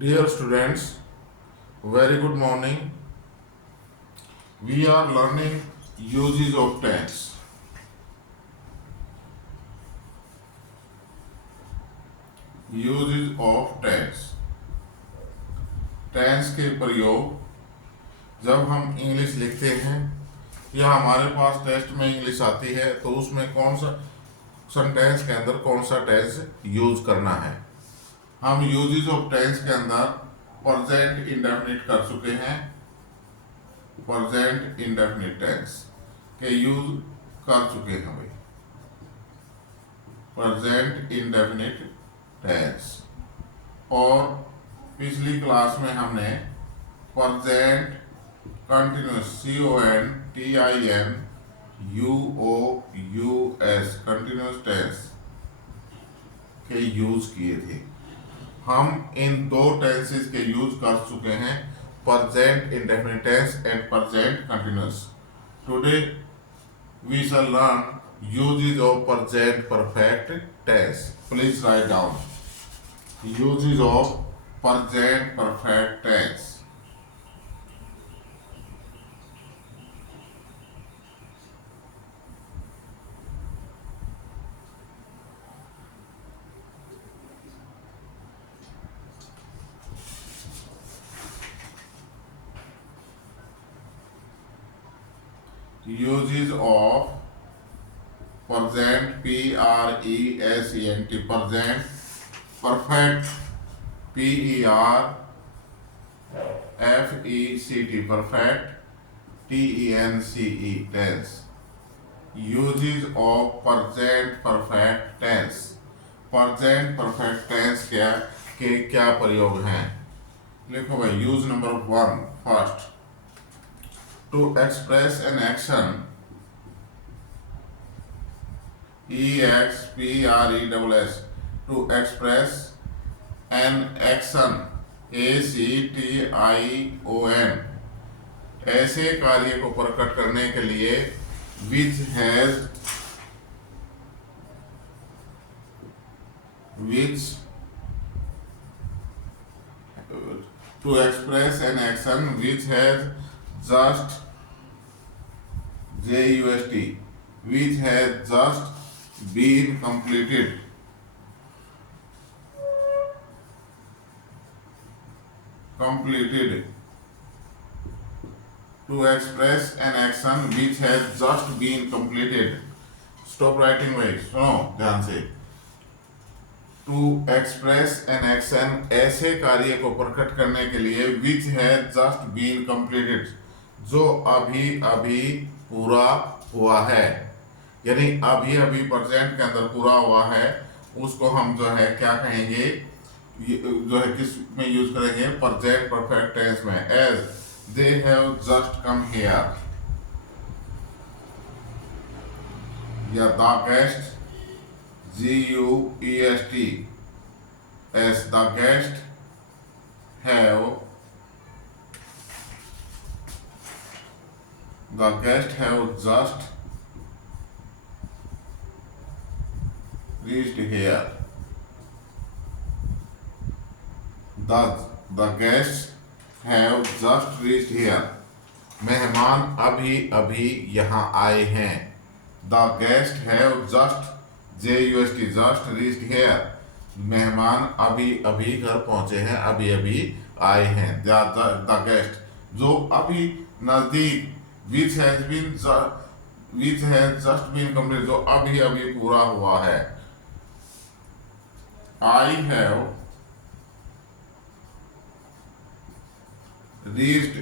Dear students, very good morning. We are learning uses of tense. Uses of tense. Tense के प्रयोग जब हम English लिखते हैं या हमारे पास टेस्ट में इंग्लिश आती है तो उसमें कौन सा सेंटेंस के अंदर कौन सा टेंस यूज करना है। हम यूजेस ऑफ टेंस के अंदर प्रेजेंट इंडेफिनिट कर चुके हैं। प्रेजेंट इंडेफिनिट टेंस के यूज कर चुके हैं भाई। प्रेजेंट इंडेफिनिट टेंस और पिछली क्लास में हमने present continuous CONTINUOUS continuous tense के यूज किए थे। हम इन दो टेंसेस के यूज कर चुके हैं, present indefinite tense and present continuous. Today we shall learn uses of present perfect tense. Please write down uses of present perfect tense. Uses of present PRESENT present perfect PERFECT perfect TENCE tense। Uses of present perfect tense। present perfect tense क्या प्रयोग हैं? लिखो भाई। Use number 1 first, to express an action EXPRESS to express an action ACTION ऐसे कार्य को प्रकट करने के लिए which to express an action which has just JUST which has just been completed। To express an action which has just been completed। Stop writing भाई, सुनो ध्यान से। To express an action ऐसे कार्य को प्रकट करने के लिए which has just been completed जो अभी अभी पूरा हुआ है, यानी अभी अभी प्रेजेंट के अंदर पूरा हुआ है, उसको हम जो है क्या कहेंगे, जो है किस में यूज करेंगे? प्रेजेंट परफेक्ट टेंस में। As they have just come here या the guest GUEST as the guest have just reached here। The guests have just reached here। मेहमान अभी अभी यहाँ आए हैं। The guests have just just reached here। मेहमान अभी अभी घर पहुंचे हैं, अभी अभी आए हैं। The guest जो अभी नजदीक, which has just been completed जो अभी अभी पूरा हुआ है। I have reached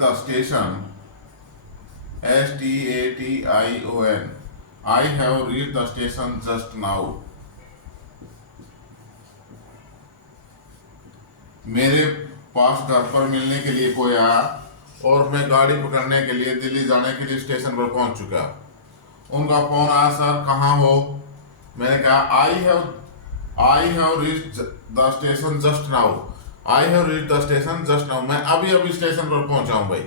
the station STATION। I have reached the station just now। मेरे पास घर पर मिलने के लिए कोई आया और मैं गाड़ी पकड़ने के लिए दिल्ली जाने के लिए स्टेशन पर पहुंच चुका। उनका फोन आया, सर कहाँ हो? मैंने कहा I have reached the station just now. I have reached the station just now। मैं अभी अभी स्टेशन पर पहुंचा हूं भाई।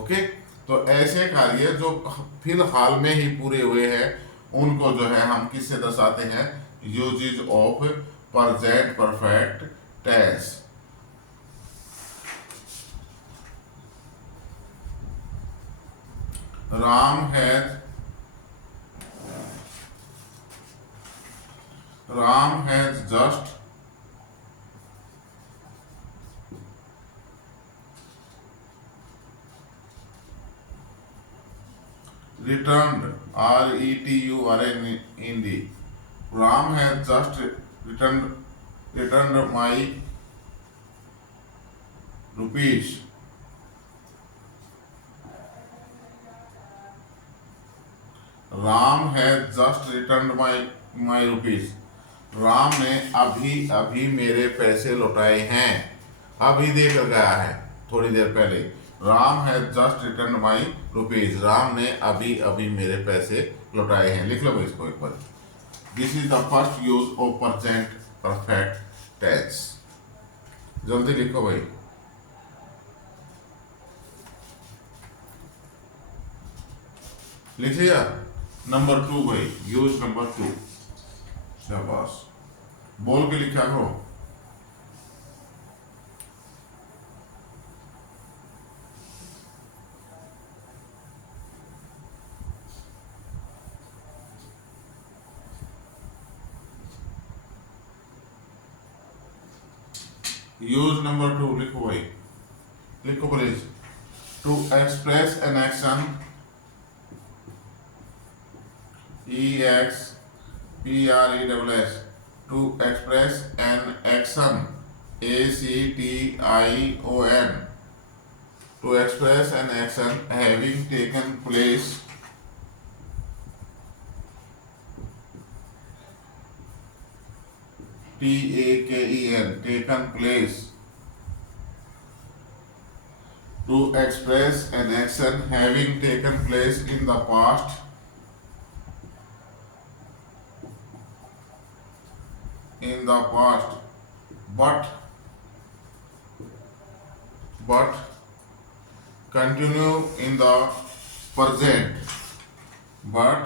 ओके, तो ऐसे कार्य जो फिलहाल में ही पूरे हुए हैं उनको जो है हम किससे दर्शाते हैं, uses of present perfect tense. Ram has just returned, R-E-T-U-R-N-E-D. Ram has just returned my rupees. Ram has just return my rupees. Ram ने अभी अभी मेरे पैसे लौटाए हैं। अभी देकर गया है थोड़ी देर पहले। Ram has just return my rupees. Ram ने अभी अभी मेरे पैसे लौटाए हैं। लिख लो भाई इसको एक बार। This is the first use of present perfect tense. जल्दी लिखो भाई। लिख लिया? नंबर 2 भाई, यूज नंबर 2। शाबाश, बोल के लिखा करो। यूज नंबर 2 लिखो भाई, लिखो please. To express an action, EXPRESS, to express an action, ACTION, to express an action having taken place TAKEN, taken place, to express an action having taken place in the past but continue in the present, but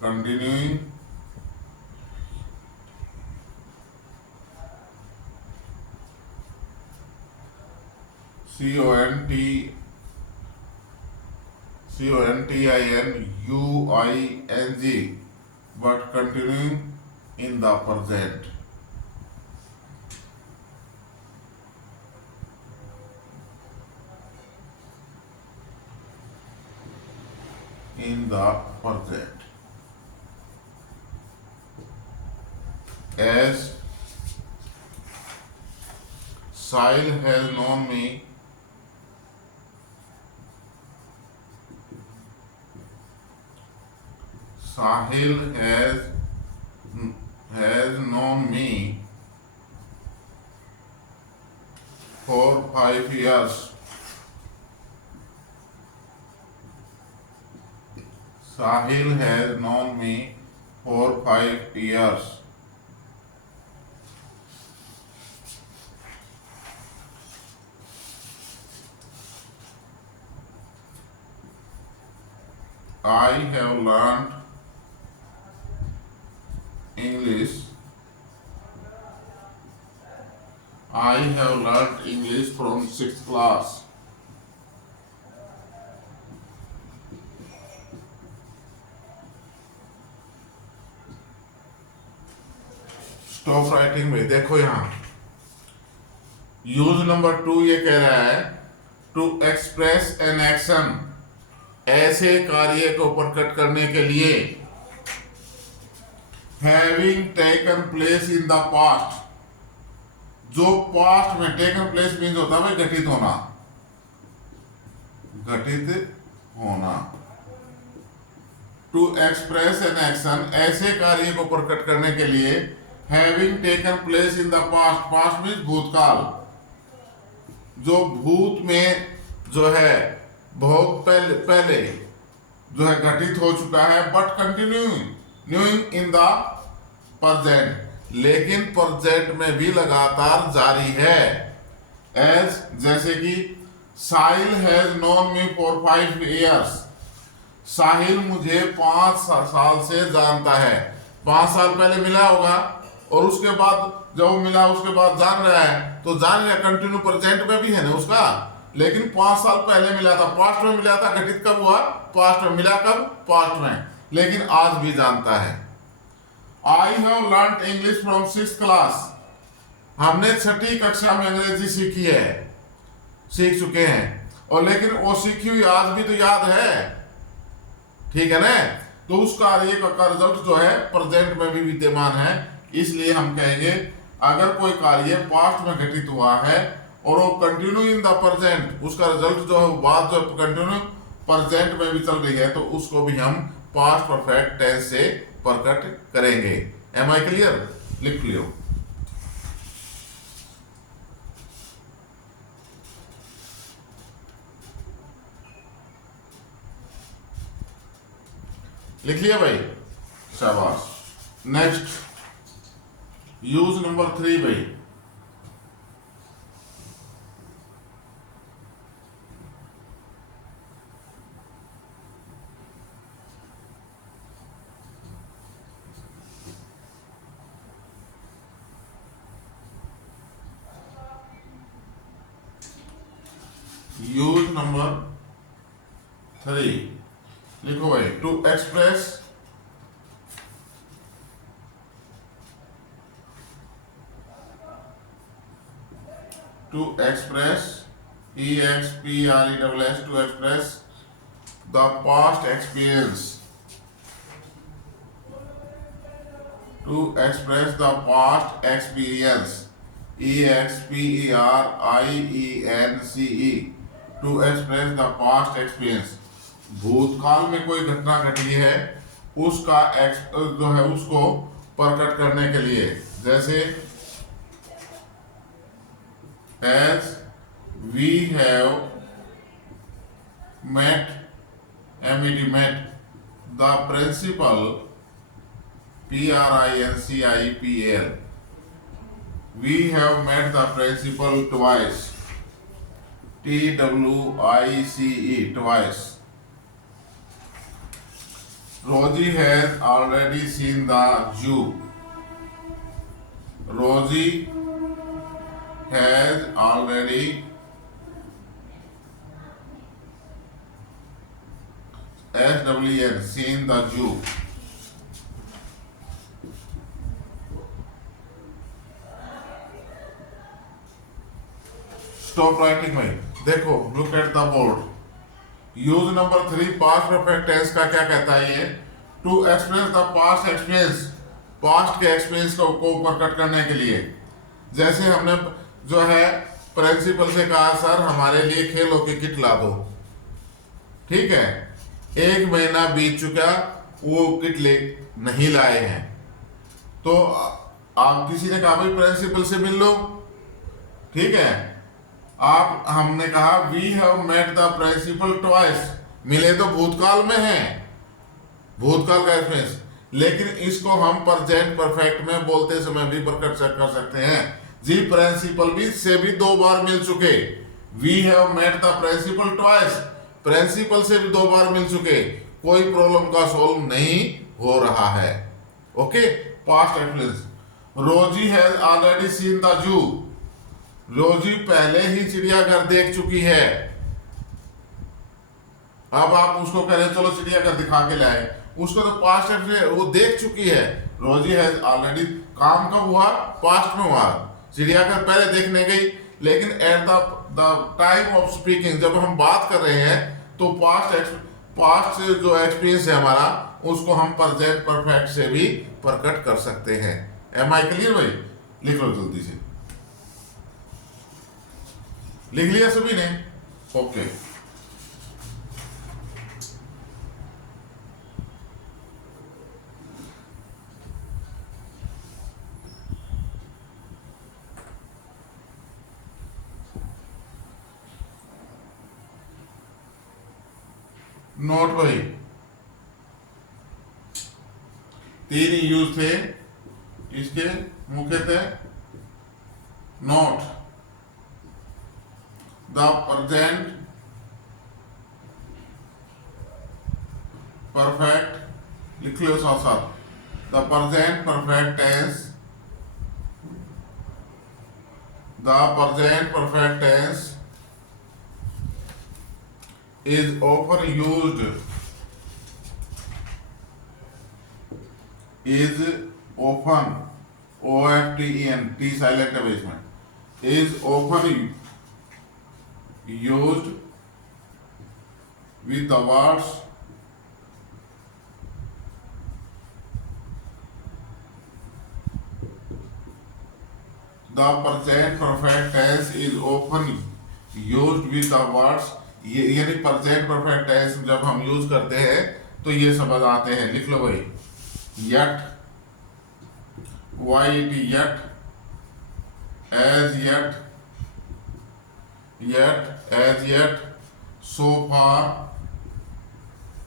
continuing CONTINUING, but continuing in the present. In the present. As Sahil has known me for 5 years. Sahil has known me for 5 years. I have learned English from 6th class. Stop writing में देखो यहां use number 2 ये कह रहा है to express an action, ऐसे कार्य को प्रकट करने के लिए having taken place in the past. जो पास्ट में टेकन प्लेस मीन्स होता है घटित होना, घटित होना। टू एक्सप्रेस एन एक्शन, ऐसे कार्य को प्रकट करने के लिए having taken place in the past. Past means भूतकाल, जो भूत में जो है बहुत पहले जो है घटित हो चुका है, but continuing in the present, लेकिन प्रेजेंट में भी लगातार जारी है। एज जैसे कि Sahil has known me for 5 years। Sahil मुझे 5 साल से जानता है। 5 साल पहले मिला होगा और उसके बाद जब मिला उसके बाद जान रहा है, तो जान रहा कंटिन्यू प्रेजेंट में भी है ना उसका। लेकिन 5 साल पहले मिला था, पास्ट में मिला था। घटित कब हुआ? पास्ट में। मिला कब? पास्ट में। लेकिन आज भी जानता है। I have learn English from 6th class. हमने 6ठी कक्षा में अंग्रेजी सीखी है, सीख चुके हैं। और लेकिन वो सीखी हुई आज भी तो याद है, ठीक है ना। तो उस कार्य का रिजल्ट जो है प्रेजेंट में भी विद्यमान है। इसलिए हम कहेंगे अगर कोई कार्य पास्ट में घटित हुआ है और वो कंटिन्यू इन द प्रेजेंट, उसका रिजल्ट जो है बात जो कंटिन्यू प्रेजेंट में भी चल रही है, तो उसको भी हम पास्ट परफेक्ट टेंस से प्रकट करेंगे। Am I clear? लिख लियो। लिख लिया भाई? शाबाश। नेक्स्ट यूज नंबर 3 भाई। यूज नंबर 3 लिखो भाई। To express EXPRESS to express the past experience, to express the past experience, EXPERIENCE, to express the past experience। भूतकाल में कोई घटना घटी है उसका जो है उसको प्रकट करने के लिए, जैसे as we have met met the principal PRINCIPAL, we have met the principal twice, TWICE, twice। Rosie has already seen the zoo, Rosie has already SWN seen the zoo। Stop writing में देखो, look at the board. Use number 3 past perfect tense का क्या कहता है ये? To express the past experience, past के experience को प्रकट करने के लिए। जैसे हमने जो है प्रिंसिपल से कहा सर हमारे लिए खेलों की किट ला दो, ठीक है। 1 महीना बीत चुका, वो किट ले नहीं लाए हैं, तो आप किसी ने कहा भाई प्रिंसिपल से मिल लो, ठीक है। हमने कहा we have met the principal twice, मिले तो भूतकाल में है, भूतकाल का एक्सपीरियंस। लेकिन इसको हम प्रेजेंट परफेक्ट में बोलते समय भी प्रकट कर सकते हैं जी। प्रिंसिपल भी से भी 2 बार मिल चुके, we have met the principal twice, principal से भी 2 बार मिल चुके, कोई प्रॉब्लम का सॉल्व नहीं हो रहा है। Okay, past experience. Rosie has already seen the zoo, Rosie पहले ही चिड़ियाघर देख चुकी है। अब आप उसको कह रहे चलो चिड़ियाघर दिखा के लाए, उसको तो पास्ट एक्सपीरियंस वो देख चुकी है। रोजी हैज ऑलरेडी, काम कब हुआ? पास्ट में हुआ। चिड़ियाघर पहले देखने गई, लेकिन at the time of speaking, जब हम बात कर रहे हैं तो पास्ट जो एक्सपीरियंस है हमारा, उसको हम प्रेजेंट परफेक्ट से भी प्रकट कर सकते हैं। एम आई क्लियर भाई? लिख लो जल्दी से। लिख लिया सभी ने? ओके। नोट भाई, 3 यूज थे इसके मुख्यतः। नोट द प्रेजेंट परफेक्ट लिख लो साथ साथ, the present perfect tense, the present perfect tense is often used, is often, OFTEN, T silent है इसमें, is often used with the words the present perfect tense is often used with the words, ये यानी present perfect tense जब हम use करते हैं तो ये शब्द आते हैं, लिख लो भाई, yet, yet, as yet, as yet, so far,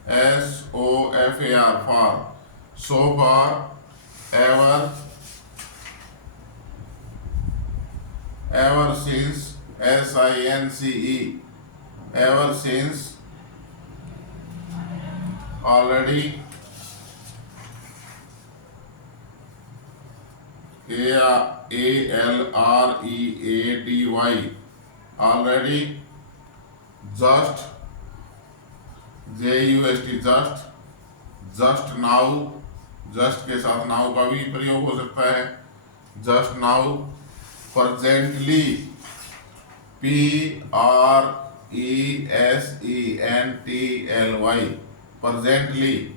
SOFAR, far, so far, ever, ever since, SINCE, ever since, already, ALREADY, already, just, JUST, just now, just के साथ now का भी प्रयोग हो सकता है, just now, presently, PRESENTLY, presently,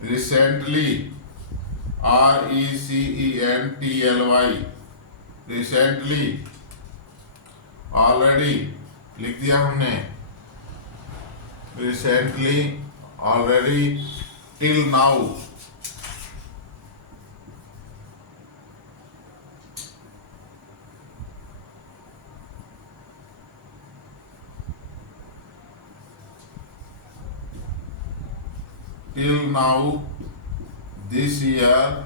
recently, RECENTLY, recently, already, लिख दिया हमने, recently, already, till now, till now, this year,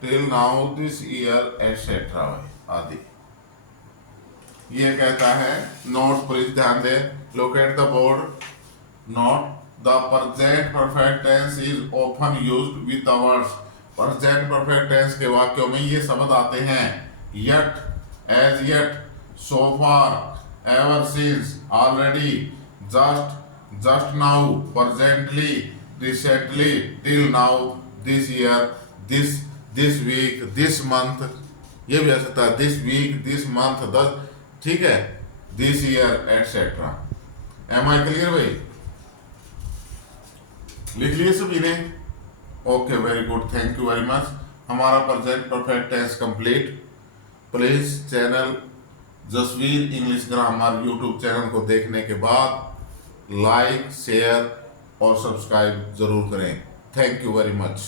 till now, this year, etc. आदि। ये कहता है, नोट प्लीज ध्यान दे, look at the board, note, the present perfect tense is often used with the words, present perfect tense के वाक्यों में ये शब्द आते हैं, yet, as yet, so far, ever since, already, just now, presently, recently, till now, this year, this week, this month, ये भी आ सकता है, this week, this month, ठीक है, this year, etc. Am I clear भाई? लिख लिए सभी ने? Okay, very good, thank you very much. हमारा present perfect tense complete. Please channel Jasveer English grammar YouTube channel को देखने के बाद लाइक, शेयर और सब्सक्राइब जरूर करें। Thank you very much.